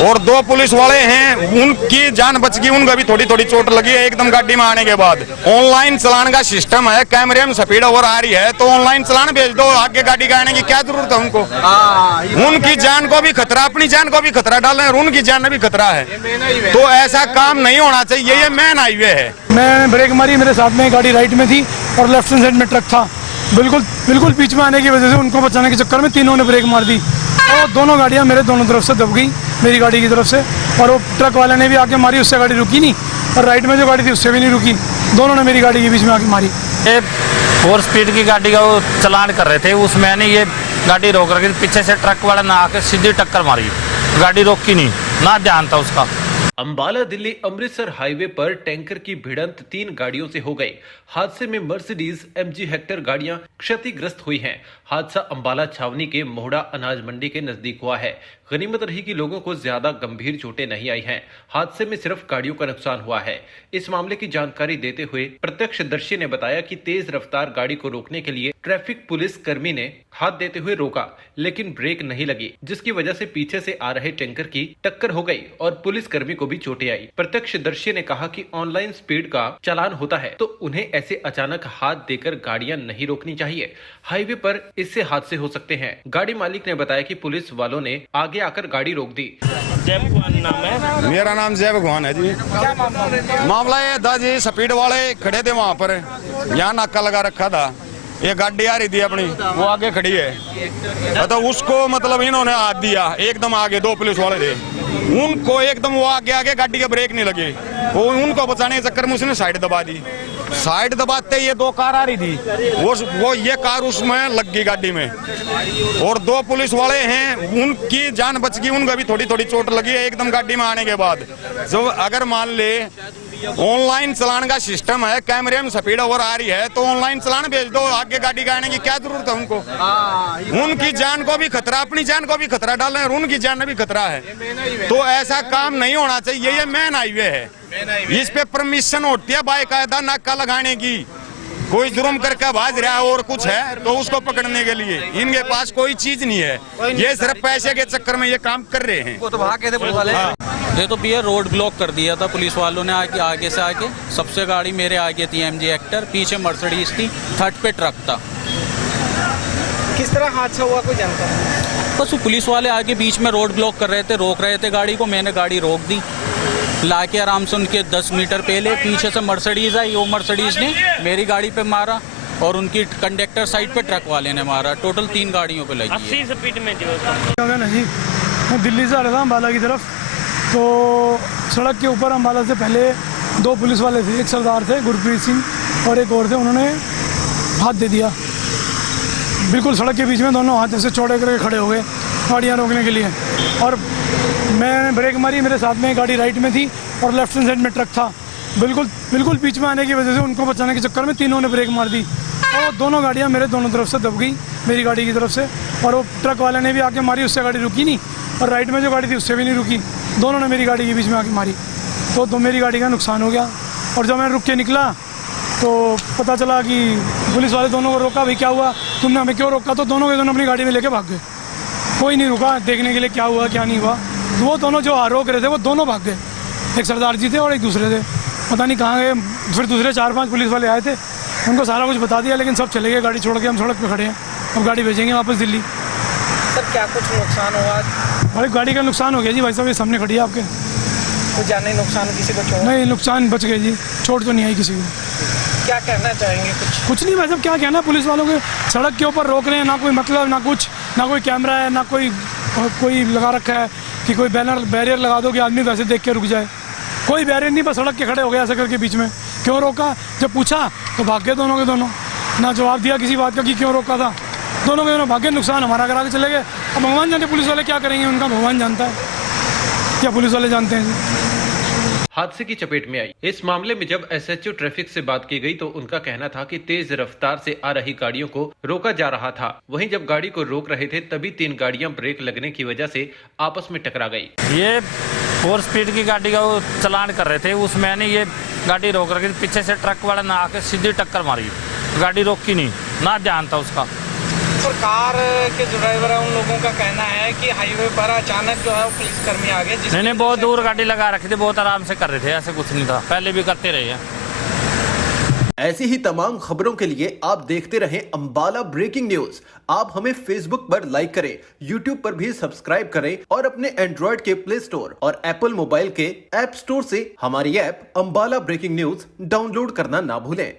और दो पुलिस वाले हैं, उनकी जान बच गई, उनको भी थोड़ी थोड़ी चोट लगी है एकदम गाड़ी में आने के बाद। ऑनलाइन चलान का सिस्टम है, कैमरे में स्पीड ओवर आ रही है तो ऑनलाइन चलान भेज दो, आगे गाड़ी का आने की क्या जरूरत है उनको। उनकी जान को भी खतरा, अपनी जान को भी खतरा डाल रहे हैं और उनकी जान में भी खतरा है, तो ऐसा काम नहीं होना चाहिए। ये मेन हाईवे है। मैं ब्रेक मारी, मेरे साथ में गाड़ी राइट में थी और लेफ्ट साइड में ट्रक था, बिल्कुल बीच में आने की वजह से उनको बचाने के चक्कर में तीनों ने ब्रेक मार दी और दोनों गाड़ियां मेरे दोनों तरफ से दब गई, मेरी गाड़ी की तरफ से, और वो ट्रक वाले ने भी आके मारी, उससे गाड़ी रुकी नहीं, और राइट में जो गाड़ी थी उससे भी नहीं रुकी, दोनों ने मेरी गाड़ी के बीच में आके मारी। ये 4 स्पीड की गाड़ी का वो चलान कर रहे थे, उसमें ने ये गाड़ी रोक रखी, पीछे से ट्रक वाला ना आके सीधी टक्कर मारी, गाड़ी रोकी नहीं, ना ध्यान था उसका। अंबाला दिल्ली अमृतसर हाईवे पर टैंकर की भिड़ंत 3 गाड़ियों से हो गई। हादसे में मर्सिडीज MG हेक्टर गाड़ियां क्षतिग्रस्त हुई हैं। हादसा अंबाला छावनी के मोहड़ा अनाज मंडी के नजदीक हुआ है। गनीमत रही कि लोगों को ज्यादा गंभीर चोटें नहीं आई हैं। हादसे में सिर्फ गाड़ियों का नुकसान हुआ है। इस मामले की जानकारी देते हुए प्रत्यक्षदर्शी ने बताया कि तेज रफ्तार गाड़ी को रोकने के लिए ट्रैफिक पुलिस कर्मी ने हाथ देते हुए रोका, लेकिन ब्रेक नहीं लगी, जिसकी वजह से पीछे से आ रहे टैंकर की टक्कर हो गई और पुलिस कर्मी को भी चोटें आई। प्रत्यक्षदर्शी ने कहा कि ऑनलाइन स्पीड का चालान होता है तो उन्हें ऐसे अचानक हाथ देकर गाड़ियां नहीं रोकनी चाहिए। हाईवे पर इससे हादसे हो सकते हैं। गाड़ी मालिक ने बताया कि पुलिस वालों ने आगे आकर गाड़ी रोक दी। जय भगवान नाम है। मेरा नाम जय भगवान है जी। मामला ये था जी, स्पीड वाले खड़े थे वहाँ पर, यहाँ नाका लगा रखा था, ये गाड़ी आ रही थी अपनी, वो आगे खड़ी है तो उसको मतलब इन्होंने हाथ दिया, एकदम आगे 2 पुलिस वाले थे, उनको एकदम वो आगे गाड़ी के ब्रेक नहीं लगे, वो उनको बचाने के चक्कर में उसने साइड दबा दी। साइड दबाते ये 2 कार आ रही थी, वो ये कार उसमें लग गई गाड़ी में, और 2 पुलिस वाले हैं, उनकी जान बच गई, उनको भी थोड़ी थोड़ी चोट लगी है एकदम गाड़ी में आने के बाद। जो अगर मान ले ऑनलाइन चलान का सिस्टम है, कैमरे में स्पीड ओवर आ रही है तो ऑनलाइन चलान भेज दो, आगे गाड़ी का आने की क्या जरूरत है उनको। उनकी जान को भी खतरा, अपनी जान को भी खतरा डाल रहे हैं और उनकी जान में भी खतरा है, तो ऐसा काम नहीं होना चाहिए। ये मेन हाईवे है, इस पे परमिशन होती है बाकायदा नाका लगाने की। कोई जुर्म करके भाज रहा है और कुछ है तो उसको पकड़ने के लिए इनके पास कोई चीज नहीं है, ये सिर्फ पैसे के चक्कर में ये काम कर रहे हैं। वो तो भाग गए थे पुलिस वाले। ये तो भैया रोड ब्लॉक कर दिया था पुलिस वालों ने, आगे से आके सबसे गाड़ी मेरे आगे थी MG हेक्टर, पीछे मर्सिडीज थी, थर्ड पे ट्रक था। किस तरह हादसा हुआ कोई जानकारी? बस वो पुलिस वाले आगे बीच में रोड ब्लॉक कर रहे थे, रोक रहे थे गाड़ी को, मैंने गाड़ी रोक दी, लाके आराम से उनके 10 मीटर पहले पीछे से मर्सिडीज आई, वो मर्सिडीज ने मेरी गाड़ी पे मारा और उनकी कंडक्टर साइड पे ट्रक वाले ने मारा। टोटल 3 गाड़ियों पे लगी। 80 स्पीड में जो नहीं, मैं दिल्ली से आ रहा था अम्बाला की तरफ, तो सड़क के ऊपर अम्बाला से पहले 2 पुलिस वाले थे, एक सरदार थे गुरप्रीत सिंह और एक और थे, उन्होंने हाथ दे दिया, बिल्कुल सड़क के बीच में दोनों हाथ ऐसे चौड़े करके खड़े हो गए गाड़ियाँ रोकने के लिए, और मैं ब्रेक मारी, मेरे साथ में गाड़ी राइट में थी और लेफ्ट साइड में ट्रक था, बिल्कुल बीच में आने की वजह से उनको बचाने के चक्कर में तीनों ने ब्रेक मार दी और दोनों गाड़ियां मेरे दोनों तरफ से दब गई, मेरी गाड़ी की तरफ से, और वो ट्रक वाले ने भी आके मारी, उससे गाड़ी रुकी नहीं, और राइट में जो गाड़ी थी उससे भी नहीं रुकी, दोनों ने मेरी गाड़ी के बीच में आके मारी, तो मेरी गाड़ी का नुकसान हो गया। और जब मैं रुक के निकला तो पता चला कि पुलिस वाले दोनों को रोका, भाई क्या हुआ, तुमने हमें क्यों रोका, तो दोनों के दोनों अपनी गाड़ी में लेके भाग गए, कोई नहीं रुका देखने के लिए क्या हुआ क्या नहीं हुआ। तो वो दोनों जो रोक रहे थे वो दोनों भाग गए, एक सरदार जी थे और एक दूसरे थे, पता नहीं कहाँ गए। फिर दूसरे 4-5 पुलिस वाले आए थे, उनको सारा कुछ बता दिया, लेकिन सब चले गए, गाड़ी छोड़ के हम सड़क पे खड़े हैं, अब गाड़ी भेजेंगे वापस दिल्ली। सर क्या कुछ नुकसान हुआ? भाई गाड़ी का नुकसान हो गया जी, भाई साहब ये सामने खड़ी है आपके। कोई जानी नुकसान, किसी को चोट? नहीं, नुकसान बच गए जी, चोट तो नहीं आई किसी को। क्या कहना चाहेंगे? कुछ नहीं भाई साहब, क्या कहना, पुलिस वालों के सड़क के ऊपर रोक रहे हैं, ना कोई मतलब, ना कुछ, ना कोई कैमरा है, ना कोई लगा रखा है कि कोई बैरियर लगा दो कि आदमी वैसे देख के रुक जाए, कोई बैरियर नहीं, बस सड़क के खड़े हो गए ऐसे करके बीच में। क्यों रोका, जब पूछा तो भाग गए दोनों के दोनों, ना जवाब दिया किसी बात का कि क्यों रोका था, दोनों के दोनों भाग्य, नुकसान हमारा करा के चले गए। अब भगवान जाने पुलिस वाले क्या करेंगे, उनका भगवान जानता है, क्या पुलिस वाले जानते हैं। हादसे की चपेट में आई। इस मामले में जब SHO ट्रैफिक से बात की गई तो उनका कहना था कि तेज रफ्तार से आ रही गाड़ियों को रोका जा रहा था। वहीं जब गाड़ी को रोक रहे थे तभी 3 गाड़ियां ब्रेक लगने की वजह से आपस में टकरा गई। ये 4 स्पीड की गाड़ी का वो चलान कर रहे थे, उसमें ने ये गाड़ी रोक रखी थी, पीछे से ट्रक वाला ना आके सीधी टक्कर मारी, गाड़ी रोकी नहीं, ना ध्यान था उसका। सर कार के जो ड्राइवर है उन लोगों का कहना है कि हाईवे पर अचानक जो है वो पुलिसकर्मी आ गए। नहीं, बहुत दूर गाड़ी लगा रखी थी, बहुत आराम से कर रहे थे, ऐसे कुछ नहीं था, पहले भी करते रहे हैं। ऐसी ही तमाम खबरों के लिए आप देखते रहें अंबाला ब्रेकिंग न्यूज। आप हमें फेसबुक पर लाइक करें, यूट्यूब पर भी सब्सक्राइब करें और अपने एंड्रॉइड के प्ले स्टोर और एप्पल मोबाइल के ऐप स्टोर से हमारी app Ambala breaking news download करना ना भूलें।